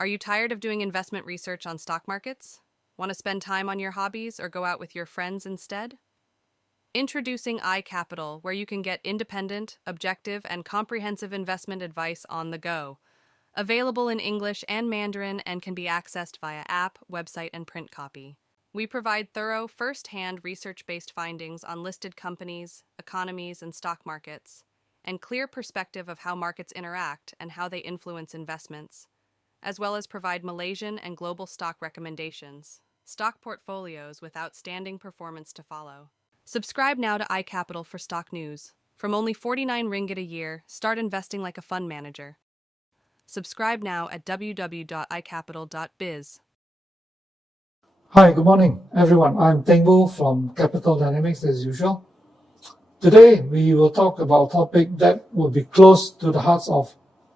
Are you tired of doing investment research on stock markets? Want to spend time on your hobbies or go out with your friends instead? Introducing iCapital, where you can get independent, objective, and comprehensive investment advice on the go. Available in English and Mandarin and can be accessed via app, website, and print copy. We provide thorough, first-hand research-based findings on listed companies, economies, and stock markets, and clear perspective of how markets interact and how they influence investments, as well as provide Malaysian and global stock recommendations, stock portfolios with outstanding performance to follow. Subscribe now to iCapital for stock news. From only 49 ringgit a year, start investing like a fund manager. Subscribe now at www.icapital.biz. Hi, good morning, everyone. I'm Teng Boo from Capital Dynamics as usual. Today, we will talk about a topic that will be close to the hearts of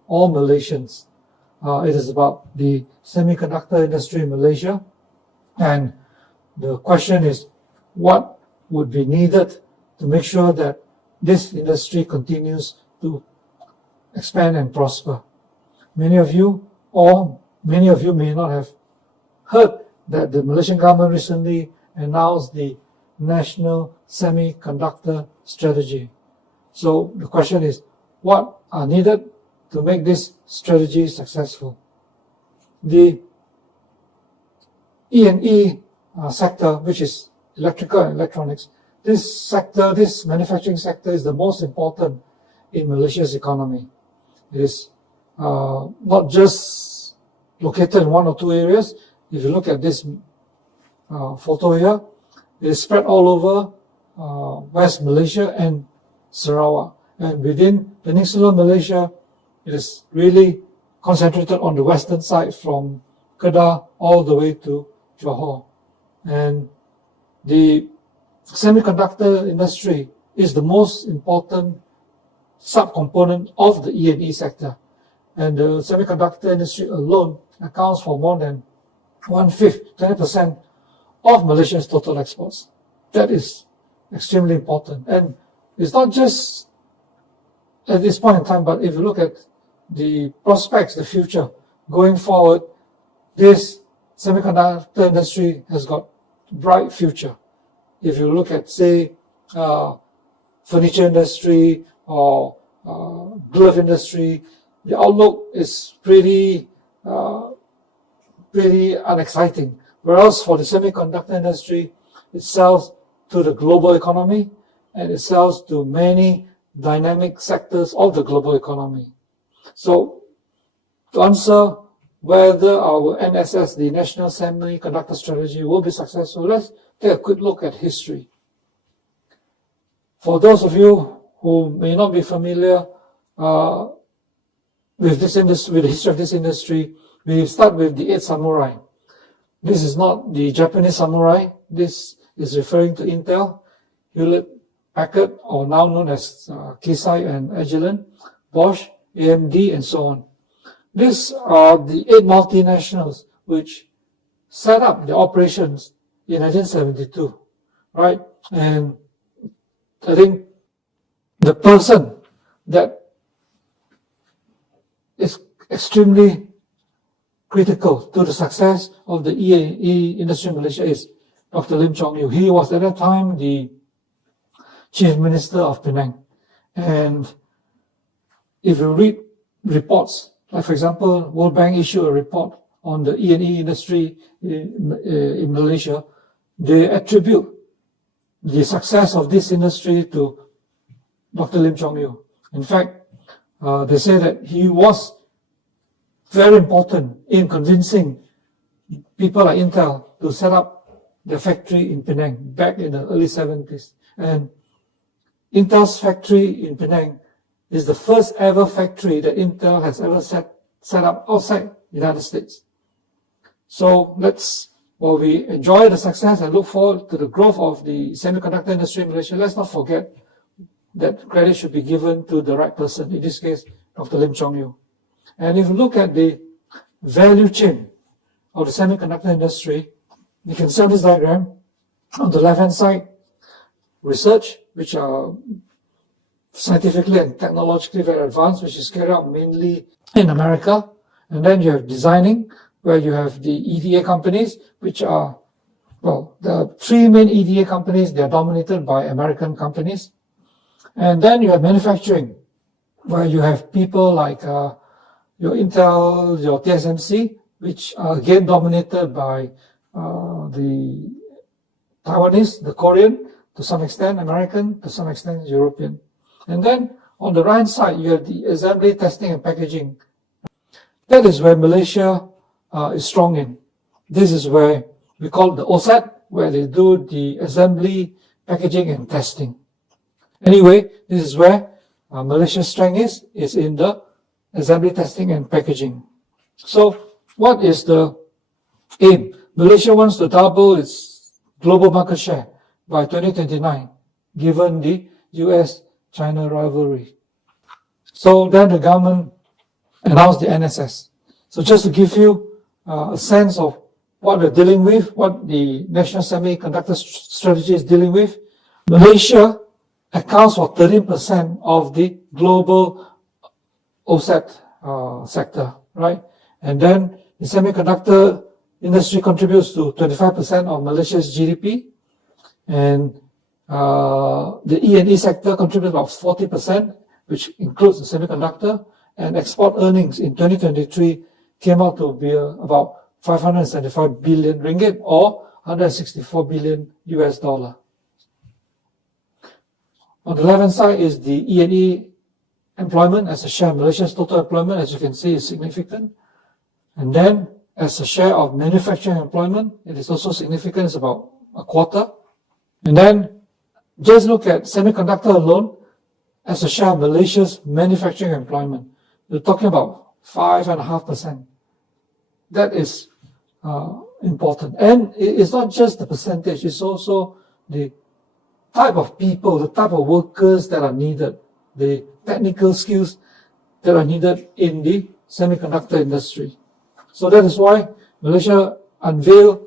all Malaysians. It is about the semiconductor industry in Malaysia. And the question is, what would be needed to make sure that this industry continues to expand and prosper? Many of you may not have heard that the Malaysian government recently announced the National Semiconductor Strategy. So the question is, what are needed to make this strategy successful? The E&E sector, which is electrical and electronics, this manufacturing sector is the most important in Malaysia's economy. It is not just located in one or two areas. If you look at this photo here, it is spread all over West Malaysia and Sarawak. And within Peninsular Malaysia, it is really concentrated on the western side from Kedah all the way to Johor. And the semiconductor industry is the most important subcomponent of the E&E sector. And the semiconductor industry alone accounts for more than 1/5, 20% of Malaysia's total exports. That is extremely important. And it's not just at this point in time, but if you look at the prospects, the future, going forward, this semiconductor industry has got bright future. If you look at, say, furniture industry or glove industry, the outlook is pretty unexciting. Whereas for the semiconductor industry, it sells to the global economy and it sells to many dynamic sectors of the global economy. So to answer whether our NSS, the National Semiconductor Strategy, will be successful, let's take a quick look at history. For those of you who may not be familiar with the history of this industry, we start with the 8 samurai. This is not the Japanese samurai. This is referring to Intel, Hewlett-Packard, or now known as Keysight and Agilent, Bosch, AMD, and so on. These are the 8 multinationals which set up the operations in 1972, right? And I think the person that is extremely critical to the success of the E&E industry in Malaysia is Dr. Lim Chong Yu. He was at that time the Chief Minister of Penang. And if you read reports, like for example, World Bank issued a report on the E&E industry in Malaysia, they attribute the success of this industry to Dr. Lim Chong Yu. In fact, they say that he was very important in convincing people like Intel to set up the factory in Penang back in the early 70s. And Intel's factory in Penang is the first ever factory that Intel has ever set up outside the United States. So while we enjoy the success and look forward to the growth of the semiconductor industry in Malaysia, let's not forget that credit should be given to the right person, in this case, Dr. Lim Chong Yu. And if you look at the value chain of the semiconductor industry, you can see on this diagram, on the left-hand side, research, which are scientifically and technologically very advanced, which is carried out mainly in America. And then you have designing, where you have the EDA companies, which are, well, the three main EDA companies, they are dominated by American companies. And then you have manufacturing, where you have people like your Intel, your TSMC, which are again dominated by the Taiwanese, the Korean, to some extent American, to some extent European. And then on the right side, you have the assembly, testing, and packaging. That is where Malaysia is strong in. This is where we call it the OSAT, where they do the assembly, packaging, and testing. Anyway, this is where Malaysia's strength is in the assembly, testing, and packaging. So what is the aim? Malaysia wants to double its global market share by 2029, given the US-China rivalry. So then the government announced the NSS. So just to give you a sense of what we're dealing with, what the National Semiconductor Strategy is dealing with, Malaysia accounts for 13% of the global OSAT sector, right? And then the semiconductor industry contributes to 25% of Malaysia's GDP, and the E&E sector contributes about 40%, which includes the semiconductor, and export earnings in 2023 came out to be about 575 billion ringgit or 164 billion US dollar. On the left-hand side is the E&E employment as a share of Malaysia's total employment, as you can see, is significant. And then as a share of manufacturing employment, it is also significant, it's about a quarter. And then just look at semiconductor alone as a share of Malaysia's manufacturing employment. You're talking about 5.5%. That is important. And it's not just the percentage, it's also the type of people, the type of workers that are needed, the technical skills that are needed in the semiconductor industry. So that is why Malaysia unveiled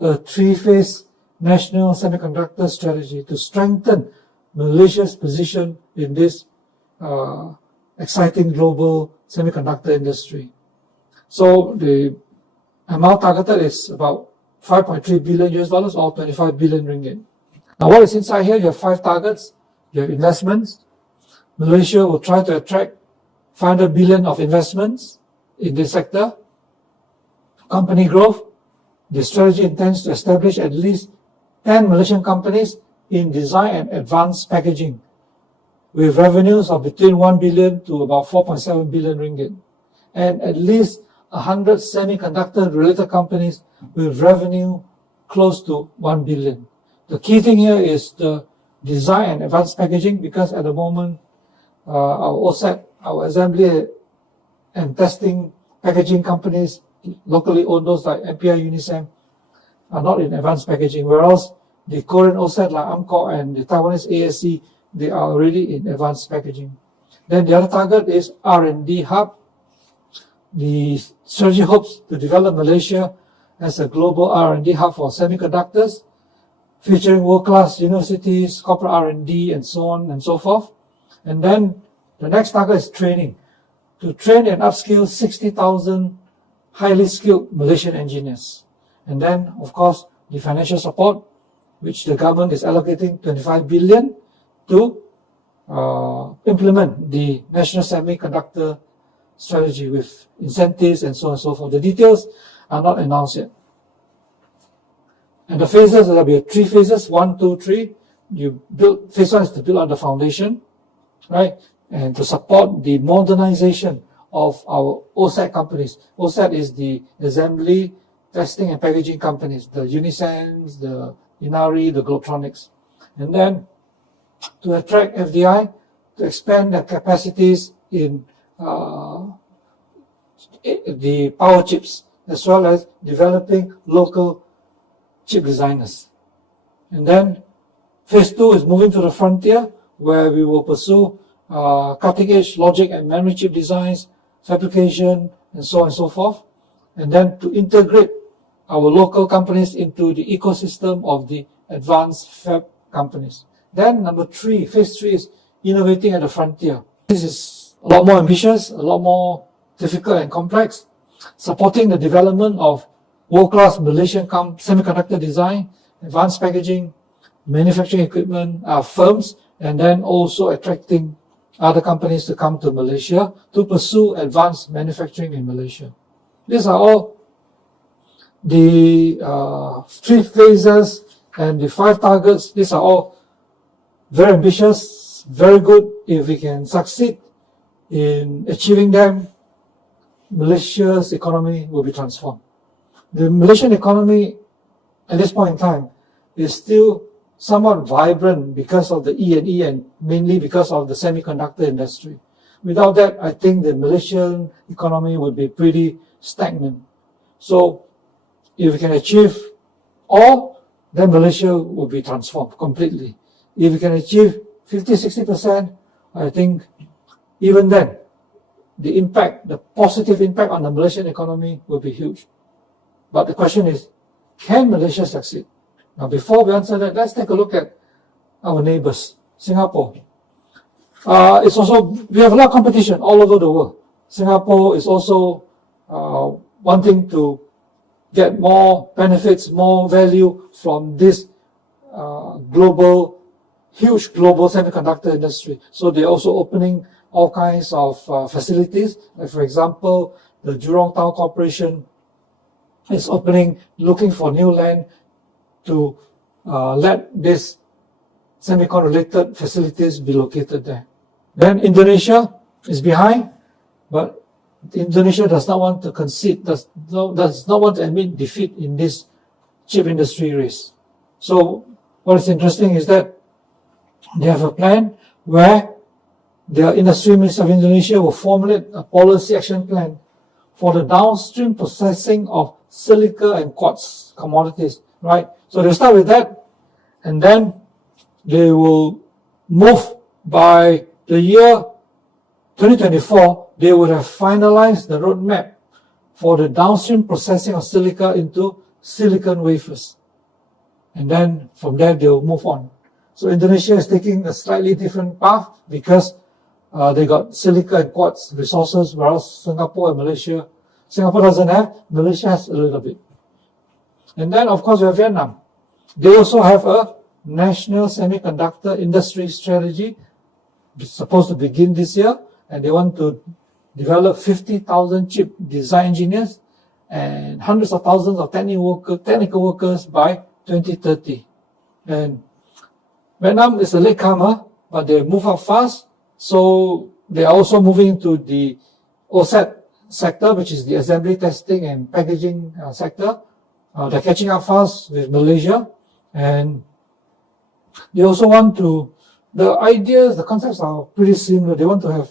a three-phase National Semiconductor Strategy to strengthen Malaysia's position in this exciting global semiconductor industry. So the amount targeted is about 5.3 billion US dollars or 25 billion ringgit. Now what is inside here? You have 5 targets. You have investments. Malaysia will try to attract 500 billion of investments in this sector. Company growth. The strategy intends to establish at least 10 Malaysian companies in design and advanced packaging, with revenues of between 1 billion to about 4.7 billion ringgit, and at least 100 semiconductor-related companies with revenue close to 1 billion. The key thing here is the design and advanced packaging, because at the moment, our OSAT, our assembly and testing packaging companies, locally owned, those like MPI, Unisem, are not in advanced packaging, whereas the Korean OSAT like Amkor and the Taiwanese ASE, they are already in advanced packaging. Then the other target is R&D hub. The strategy hopes to develop Malaysia as a global R&D hub for semiconductors, featuring world-class universities, corporate R&D, and so on and so forth. And then the next target is training, to train and upskill 60,000 highly skilled Malaysian engineers. And then, of course, the financial support, which the government is allocating 25 billion to implement the National Semiconductor Strategy with incentives and so on and so forth. The details are not announced yet. And the phases, there will be 3 phases, 1, 2, 3. Phase 1 is to build on the foundation, right? And to support the modernization of our OSAT companies. OSAT is the assembly, testing, and packaging companies, the Unisense, the Inari, the Globetronics. And then to attract FDI, to expand their capacities in the power chips, as well as developing local chip designers. And then phase 2 is moving to the frontier, where we will pursue cutting-edge logic and memory chip designs, fabrication, and so on and so forth. And then to integrate our local companies into the ecosystem of the advanced fab companies. Then number 3, phase 3 is innovating at the frontier. This is a lot more ambitious, a lot more difficult and complex. supporting the development of world-class Malaysian semiconductor design, advanced packaging, manufacturing equipment firms, and then also attracting other companies to come to Malaysia to pursue advanced manufacturing in Malaysia. These are all the 3 phases and the 5 targets. These are all very ambitious, very good. If we can succeed in achieving them, Malaysia's economy will be transformed. The Malaysian economy at this point in time is still somewhat vibrant because of the E&E and mainly because of the semiconductor industry. Without that, I think the Malaysian economy would be pretty stagnant. So if we can achieve all, then Malaysia will be transformed completely. If we can achieve 50-60%, I think even then, the impact, the positive impact on the Malaysian economy will be huge. But the question is, can Malaysia succeed? Now, before we answer that, let's take a look at our neighbors, Singapore. We have a lot of competition all over the world. Singapore is also wanting to get more benefits, more value from this huge global semiconductor industry. So they're also opening all kinds of facilities. Like for example, the Jurong Town Corporation is looking for new land to let these semicon-related facilities be located there. Then Indonesia is behind, but Indonesia does not want to concede, does not want to admit defeat in this chip industry race. So what is interesting is that they have a plan where the Industry Minister of Indonesia will formulate a policy action plan for the downstream processing of silica and quartz commodities, right? So they'll start with that, and then they will move by the year 2024, they would have finalized the roadmap for the downstream processing of silica into silicon wafers. And then from there, they'll move on. So Indonesia is taking a slightly different path because they got silica and quartz resources, whereas Singapore doesn't have, Malaysia has a little bit. And then, of course, we have Vietnam. They also have a National Semiconductor Industry Strategy. It's supposed to begin this year, and they want to develop 50,000 chip design engineers and hundreds of thousands of technical workers by 2030. And Vietnam is a latecomer, but they move up fast, so they are also moving to the OSAT sector, which is the assembly, testing, and packaging sector. They're catching up fast with Malaysia, and they also want to, the concepts are pretty similar. They want to have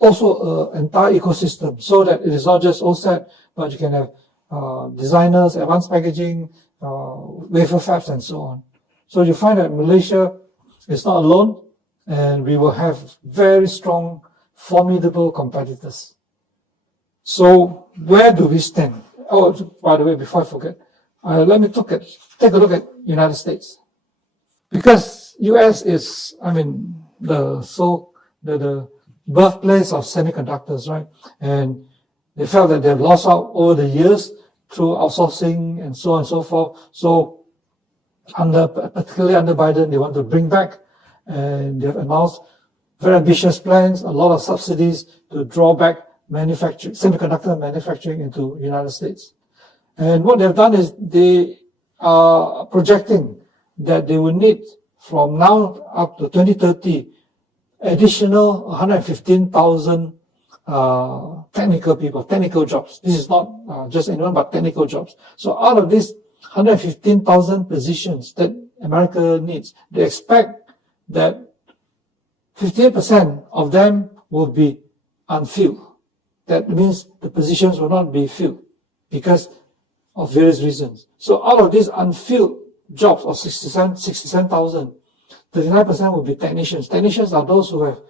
also an entire ecosystem so that it is not just OSAT, but you can have designers, advanced packaging, wafer fabs, and so on. So you find that Malaysia is not alone, and we will have very strong, formidable competitors. So where do we stand? Oh, by the way, before I forget, let me take a look at United States. Because US is, the birthplace of semiconductors, right? And they felt that they've lost out over the years through outsourcing and so on and so forth. So particularly under Biden, they want to bring back, and they've announced very ambitious plans, a lot of subsidies to draw back semiconductor manufacturing into the United States. And what they've done is they are projecting that they will need from now up to 2030 additional 115,000 technical people, technical jobs. This is not just anyone, but technical jobs. So out of these 115,000 positions that America needs, they expect that 58% of them will be unfilled. That means the positions will not be filled because of various reasons. So out of these unfilled jobs of 67,000, 39% will be technicians. Technicians are those who have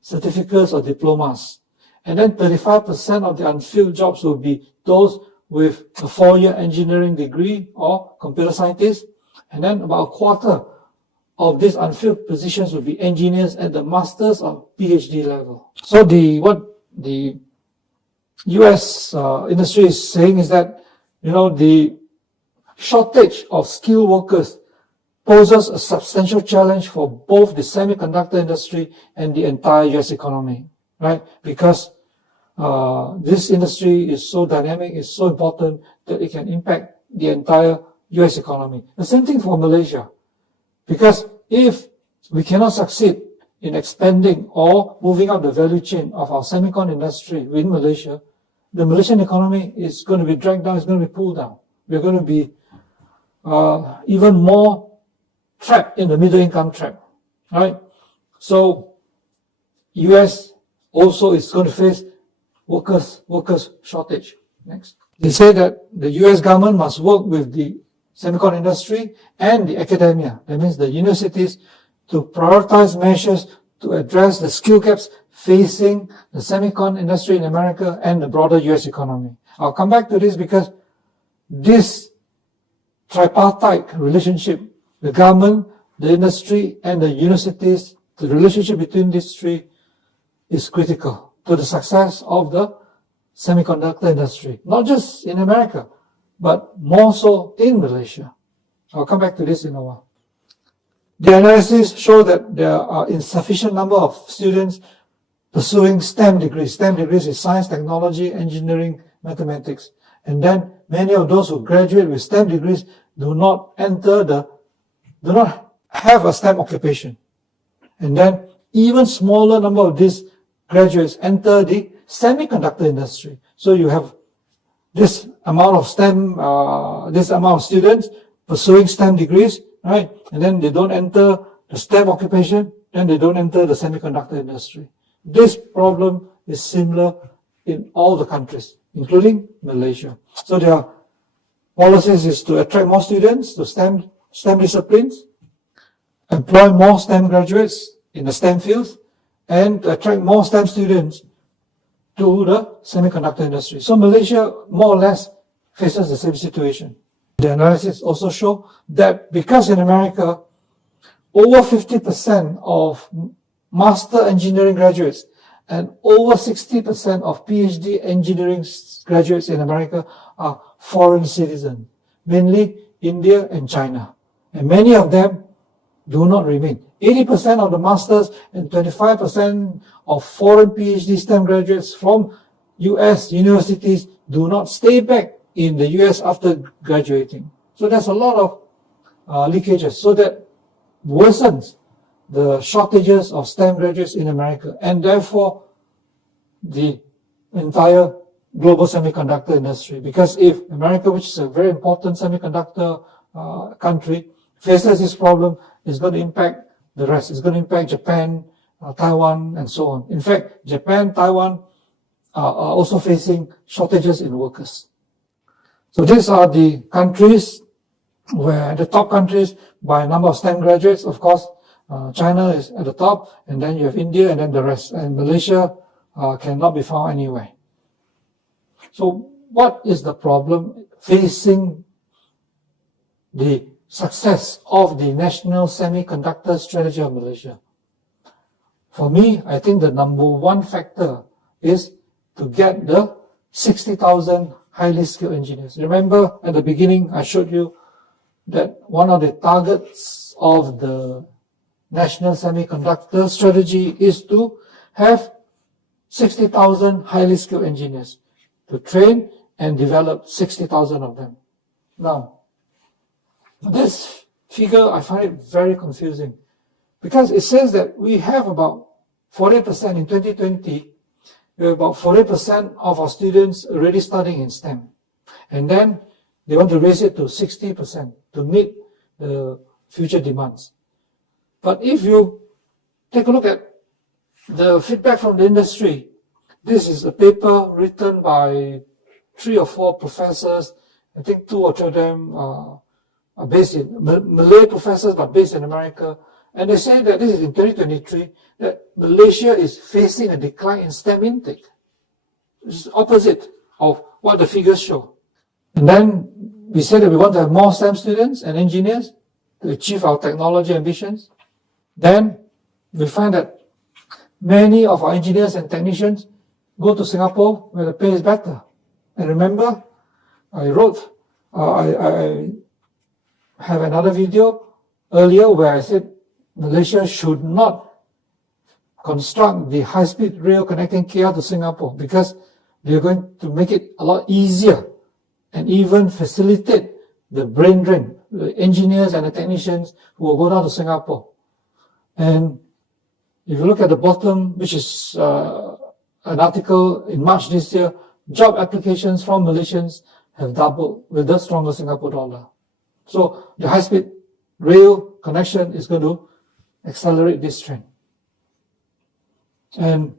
certificates or diplomas. And then 35% of the unfilled jobs will be those with a 4-year engineering degree or computer scientist. And then about a quarter of these unfilled positions will be engineers at the master's or PhD level. So the US industry is saying is that, the shortage of skilled workers poses a substantial challenge for both the semiconductor industry and the entire US economy, right? Because this industry is so dynamic, it's so important that it can impact the entire US economy. The same thing for Malaysia. Because if we cannot succeed in expanding or moving up the value chain of our semicon industry within Malaysia, the Malaysian economy is going to be dragged down, it's going to be pulled down. We're going to be even more trapped in the middle income trap, right? So US also is going to face workers shortage. Next. They say that the US government must work with the semicon industry and the academia, that means the universities, to prioritize measures to address the skill gaps facing the semicon industry in America and the broader US economy. I'll come back to this because this tripartite relationship, the government, the industry, and the universities, the relationship between these three is critical to the success of the semiconductor industry, not just in America, but more so in Malaysia. I'll come back to this in a while. The analysis show that there are insufficient number of students pursuing STEM degrees. STEM degrees is science, technology, engineering, mathematics. And then many of those who graduate with STEM degrees do not have a STEM occupation. And then even smaller number of these graduates enter the semiconductor industry. So you have this amount of students pursuing STEM degrees, right? And then they don't enter the STEM occupation, then they don't enter the semiconductor industry. This problem is similar in all the countries, including Malaysia. So their policies is to attract more students to STEM disciplines, employ more STEM graduates in the STEM fields, and to attract more STEM students to the semiconductor industry. So Malaysia more or less faces the same situation. The analysis also show that because in America, over 50% of master engineering graduates and over 60% of PhD engineering graduates in America are foreign citizens, mainly India and China. And many of them do not remain. 80% of the masters and 25% of foreign PhD STEM graduates from US universities do not stay back in the US after graduating. So there's a lot of leakages. So that worsens the shortages of STEM graduates in America, and therefore the entire global semiconductor industry. Because if America, which is a very important semiconductor country, faces this problem, it's going to impact the rest. It's going to impact Japan, Taiwan, and so on. In fact, Japan, Taiwan are also facing shortages in workers. So these are the countries where the top countries by number of STEM graduates. Of course, China is at the top, and then you have India, and then the rest. And Malaysia cannot be found anywhere. So what is the problem facing the success of the National Semiconductor Strategy of Malaysia? For me, I think the number one factor is to get the 60,000 highly skilled engineers. Remember at the beginning, I showed you that one of the targets of the National Semiconductor Strategy is to have 60,000 highly skilled engineers, to train and develop 60,000 of them. Now, this figure, I find it very confusing because it says that we have about 40% in 2020, we have about 40% of our students already studying in STEM. And then they want to raise it to 60% to meet the future demands. But if you take a look at the feedback from the industry, this is a paper written by 3 or 4 professors. I think 2 or 3 of them are based in Malay professors, but based in America. And they say that this is in 2023, that Malaysia is facing a decline in STEM intake. It's opposite of what the figures show. And then we say that we want to have more STEM students and engineers to achieve our technology ambitions. Then we find that many of our engineers and technicians, go to Singapore where the pay is better. And remember, I have another video earlier where I said Malaysia should not construct the high-speed rail connecting KL to Singapore because they're going to make it a lot easier and even facilitate the brain drain, the engineers and the technicians who will go down to Singapore. And if you look at the bottom, which is an article in March this year, job applications from Malaysians have doubled with the stronger Singapore dollar. So the high-speed rail connection is going to accelerate this trend. And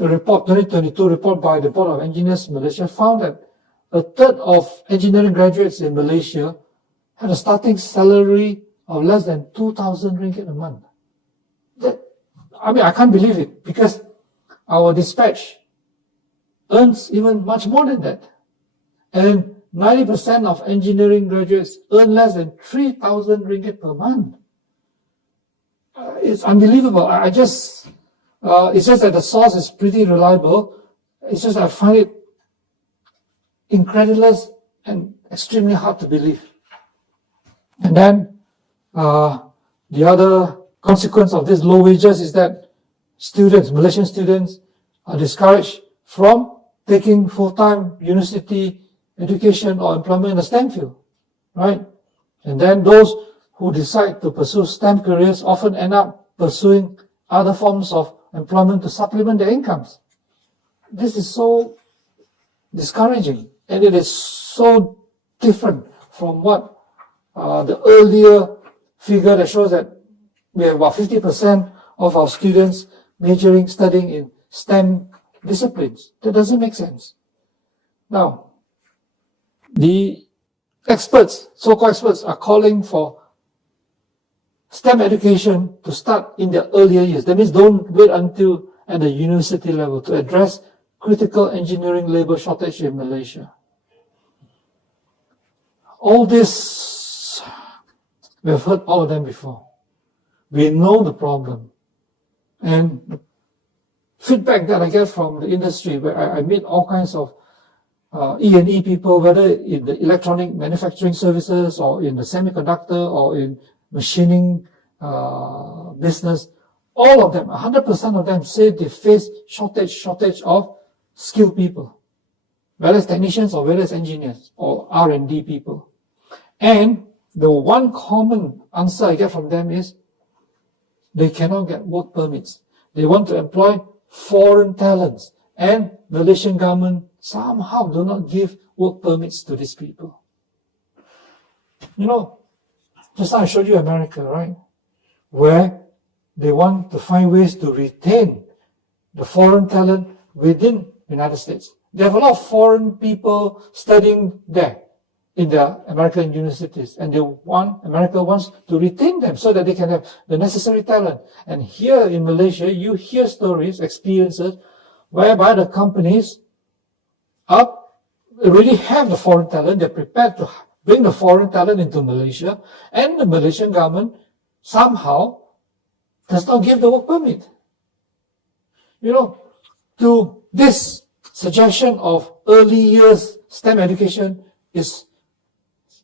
a report, 2022 report by the Board of Engineers Malaysia found that a third of engineering graduates in Malaysia had a starting salary of less than 2,000 ringgit a month. I can't believe it because our dispatch earns even much more than that. And 90% of engineering graduates earn less than 3,000 ringgit per month. It's unbelievable. It's just that the source is pretty reliable. It's just I find it incredulous and extremely hard to believe. And then the other consequence of this low wages is that Malaysian students are discouraged from taking full-time university education or employment in the STEM field, right? And then those who decide to pursue STEM careers often end up pursuing other forms of employment to supplement their incomes. This is so discouraging, and it is so different from what the earlier figure that shows that we have about 50% of our students studying in STEM disciplines. That doesn't make sense. Now, the experts, so-called experts, are calling for STEM education to start in the earlier years. That means don't wait until at the university level to address critical engineering labor shortage in Malaysia. All this, we have heard all of them before. We know the problem. And the feedback that I get from the industry, where I meet all kinds of E&E people, whether in the electronic manufacturing services or in the semiconductor or in machining business, all of them, 100% of them say they face shortage of skilled people, whether it's technicians or whether it's engineers or R&D people. And the one common answer I get from them is they cannot get work permits. They want to employ foreign talents, and Malaysian government somehow do not give work permits to these people. You know, just now I showed you America, right? Where they want to find ways to retain the foreign talent within the United States. They have a lot of foreign people studying there in their American universities, and America wants to retain them so that they can have the necessary talent. And here in Malaysia, you hear stories, experiences, whereby the companies already have the foreign talent, they're prepared to bring the foreign talent into Malaysia, and the Malaysian government somehow does not give the work permit. You know, to this suggestion of early years STEM education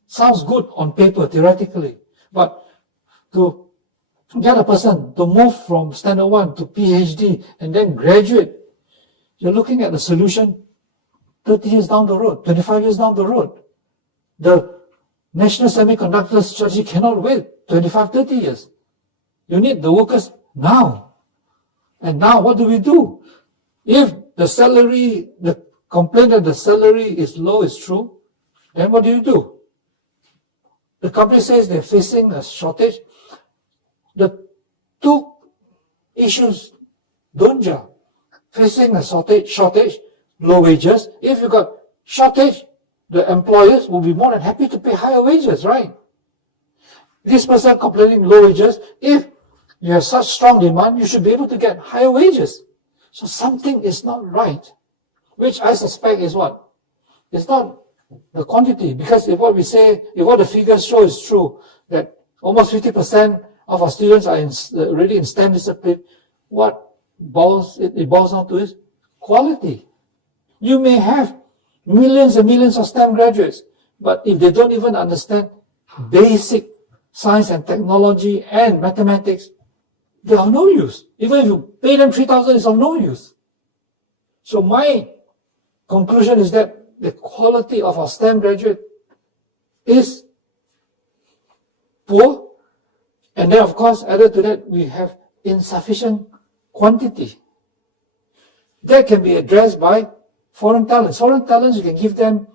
sounds good on paper, theoretically, but to get a person to move from standard 1 to PhD and then graduate, you're looking at the solution 30 years down the road, 25 years down the road. The National Semiconductor Strategy cannot wait 25, 30 years. You need the workers now. And now what do? If the complaint that the salary is low is true, then what do? The company says they're facing a shortage. The two issues don't gel. Facing a shortage, low wages. If you got shortage, the employers will be more than happy to pay higher wages, right? This person complaining low wages, if you have such strong demand, you should be able to get higher wages. So something is not right, which I suspect is what? It's not the quantity, because if what the figures show is true, that almost 50% of our students are already in STEM discipline, what it boils down to is quality. You may have millions and millions of STEM graduates, but if they don't even understand basic science and technology and mathematics, they are of no use. Even if you pay them 3,000, it's of no use. So my conclusion is that the quality of our STEM graduate is poor. And then, of course, added to that, we have insufficient quantity. That can be addressed by foreign talents. Foreign talents, you can give them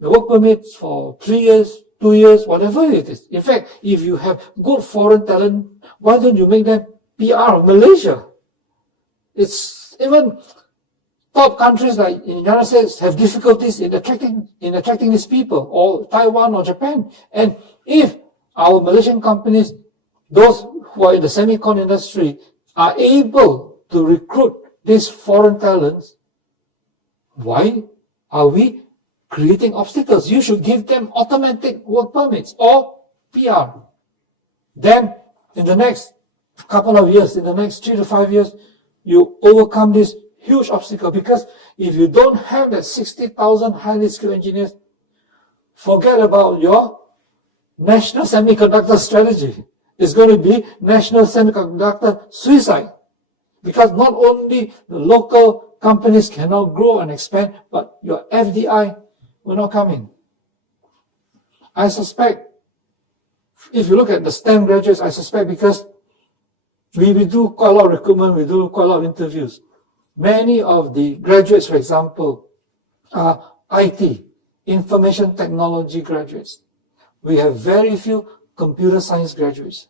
the work permits for 3 years, 2 years, whatever it is. In fact, if you have good foreign talent, why don't you make them PR of Malaysia? It's even top countries like in the United States have difficulties in attracting these people, or Taiwan or Japan. And if our Malaysian companies, those who are in the semiconductor industry, are able to recruit these foreign talents, why are we creating obstacles? You should give them automatic work permits or PR. Then, in the next couple of years, in the next 3 to 5 years, you overcome this huge obstacle. Because if you don't have that 60,000 highly skilled engineers, forget about your National Semiconductor Strategy. It's going to be National Semiconductor Suicide. Because not only the local companies cannot grow and expand, but your FDI will not come in. I suspect, if you look at the STEM graduates, I suspect because we do quite a lot of recruitment, we do quite a lot of interviews. Many of the graduates, for example, are IT, information technology graduates. We have very few computer science graduates.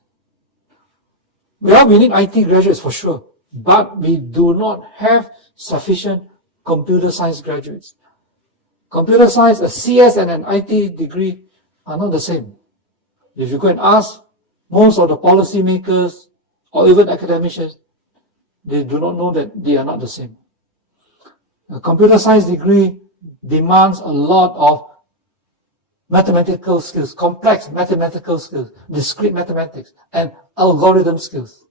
We need IT graduates for sure, but we do not have sufficient computer science graduates. Computer science, a CS and an IT degree are not the same. If you go and ask most of the policymakers or even academicians, they do not know that they are not the same. A computer science degree demands a lot of mathematical skills, complex mathematical skills, discrete mathematics, and algorithm skills.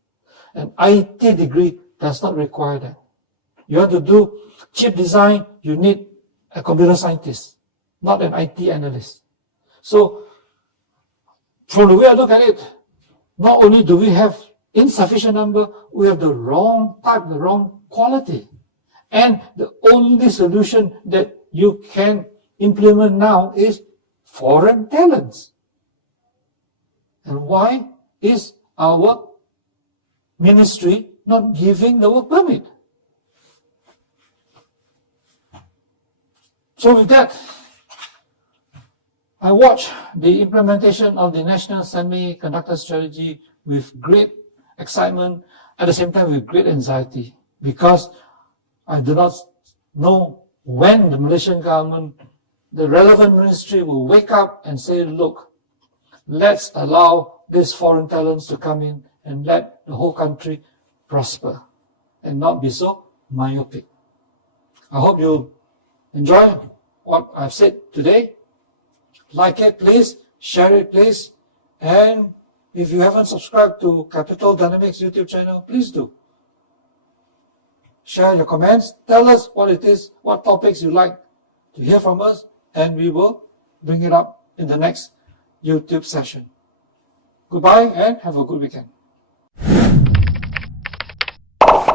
An IT degree does not require that. You want to do chip design, you need a computer scientist, not an IT analyst. So, from the way I look at it, not only do we have insufficient number, we have the wrong type, the wrong quality. And the only solution that you can implement now is foreign talents. And why is our ministry not giving the work permit? So with that, I watched the implementation of the National Semiconductor Strategy with great excitement, at the same time with great anxiety, because I do not know when the Malaysian government, the relevant ministry, will wake up and say, look, let's allow these foreign talents to come in and let the whole country prosper and not be so myopic. I hope you enjoy what I've said today. Like it, please. Share it, please. And if you haven't subscribed to Capital Dynamics YouTube channel, please do. Share your comments. Tell us what it is, what topics you like to hear from us, and we will bring it up in the next YouTube session. Goodbye and have a good weekend.